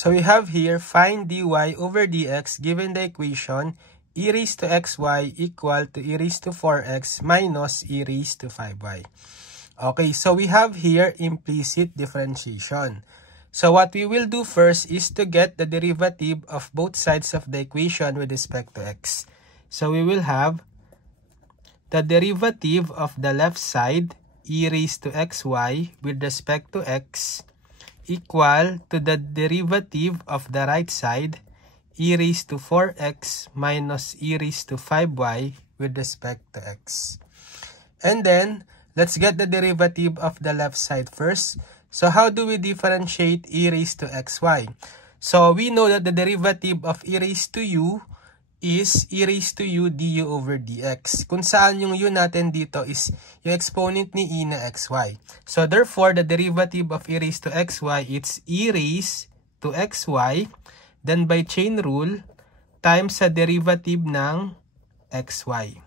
So we have here, find dy over dx given the equation e raised to xy equal to e raised to 4x minus e raised to 5y. Okay, so we have here implicit differentiation. So what we will do first is to get the derivative of both sides of the equation with respect to x. So we will have the derivative of the left side, e raised to xy with respect to x, equal to the derivative of the right side, e raised to 4x minus e raised to 5y with respect to x. And then, let's get the derivative of the left side first. So how do we differentiate e raised to xy? So we know that the derivative of e raised to u is e raised to u du over dx. Kung saan yung u natin dito is yung exponent ni e na xy. So therefore, the derivative of e raised to xy, it's e raised to xy, then by chain rule, times sa derivative ng xy.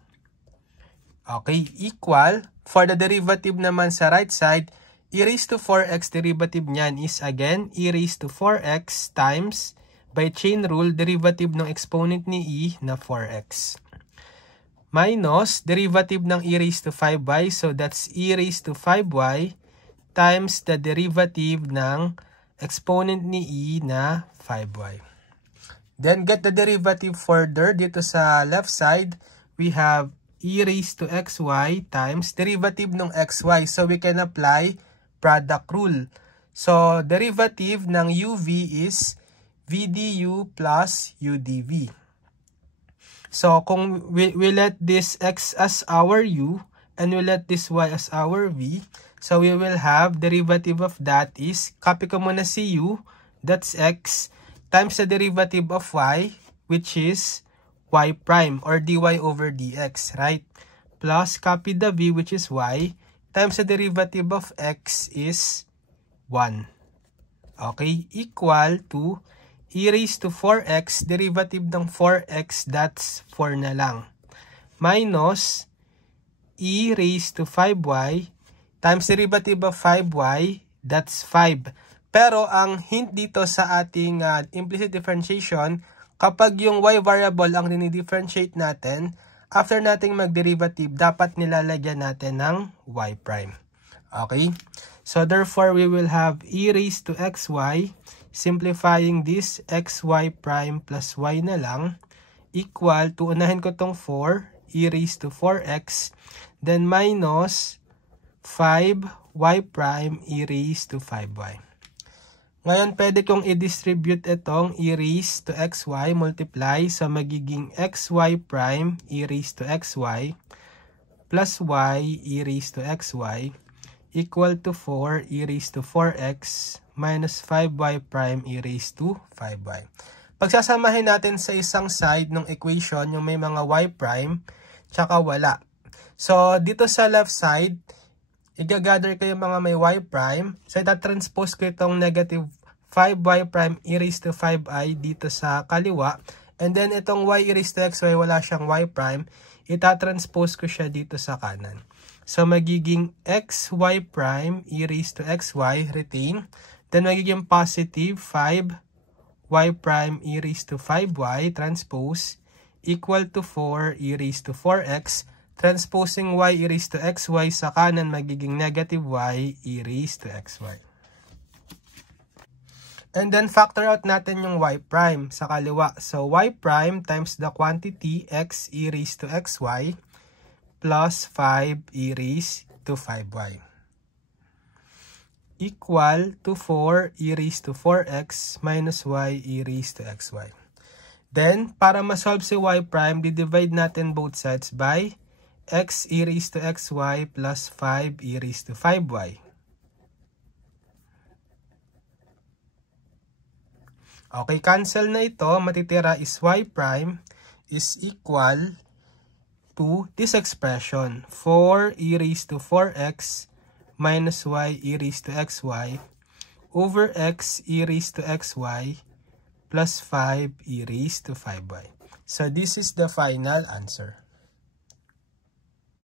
Okay, equal, for the derivative naman sa right side, e raised to 4x derivative niyan is again e raised to 4x times by chain rule, derivative ng exponent ni e na 4x. Minus, derivative ng e raised to 5y, so that's e raised to 5y times the derivative ng exponent ni e na 5y. Then, get the derivative further. Dito sa left side, we have e raised to xy times derivative ng xy. So, we can apply product rule. So, derivative ng uv is v du plus u dv. So, kung we let this x as our u and we let this y as our v, so we will have derivative of that is, copy ko muna si u, that's x, times the derivative of y, which is y prime or dy over dx, right? Plus, copy the v, which is y, times the derivative of x is 1. Okay, equal to e raised to 4x, derivative ng 4x, that's 4 na lang. Minus e raised to 5y, times derivative of 5y, that's 5. Pero ang hint dito sa ating implicit differentiation, kapag yung y variable ang dinidifferentiate natin, after nating mag-derivative, dapat nilalagyan natin ng y prime. Okay? So therefore, we will have e raised to xy, simplifying this, xy prime plus y na lang, equal to, unahin ko tong 4, e raised to 4x, then minus 5y prime e raised to 5y. Ngayon, pwede kong i-distribute itong e raised to xy, multiply, so magiging xy prime e raised to xy, plus y e raised to xy, equal to 4 e raised to 4x, minus 5y prime e raised to 5y. Pagsasamahin natin sa isang side ng equation yung may mga y prime, tsaka wala. So, dito sa left side, i-gather ko yung mga may y prime. So, itatranspose ko itong negative 5y prime e raised to 5i dito sa kaliwa. And then, itong y e raised to xy, wala siyang y prime. Itatranspose ko siya dito sa kanan. So, magiging xy prime e raised to xy, retain. Then, magiging positive 5y prime e raised to 5y, transpose, equal to 4 e raised to 4x. Transposing y e raised to xy sa kanan, magiging negative y e raised to xy. And then, factor out natin yung y prime sa kaliwa. So, y prime times the quantity x e raised to xy plus 5 e raised to 5y. Equal to 4 e raised to 4x minus y e raised to xy. Then, para ma-solve si y prime, di-divide natin both sides by x e raised to xy plus 5 e raised to 5y. Okay, cancel na ito. Matitira is y prime is equal to this expression, 4 e raised to 4x minus y e raised to xy over x e raised to xy plus 5 e raised to 5y. So this is the final answer.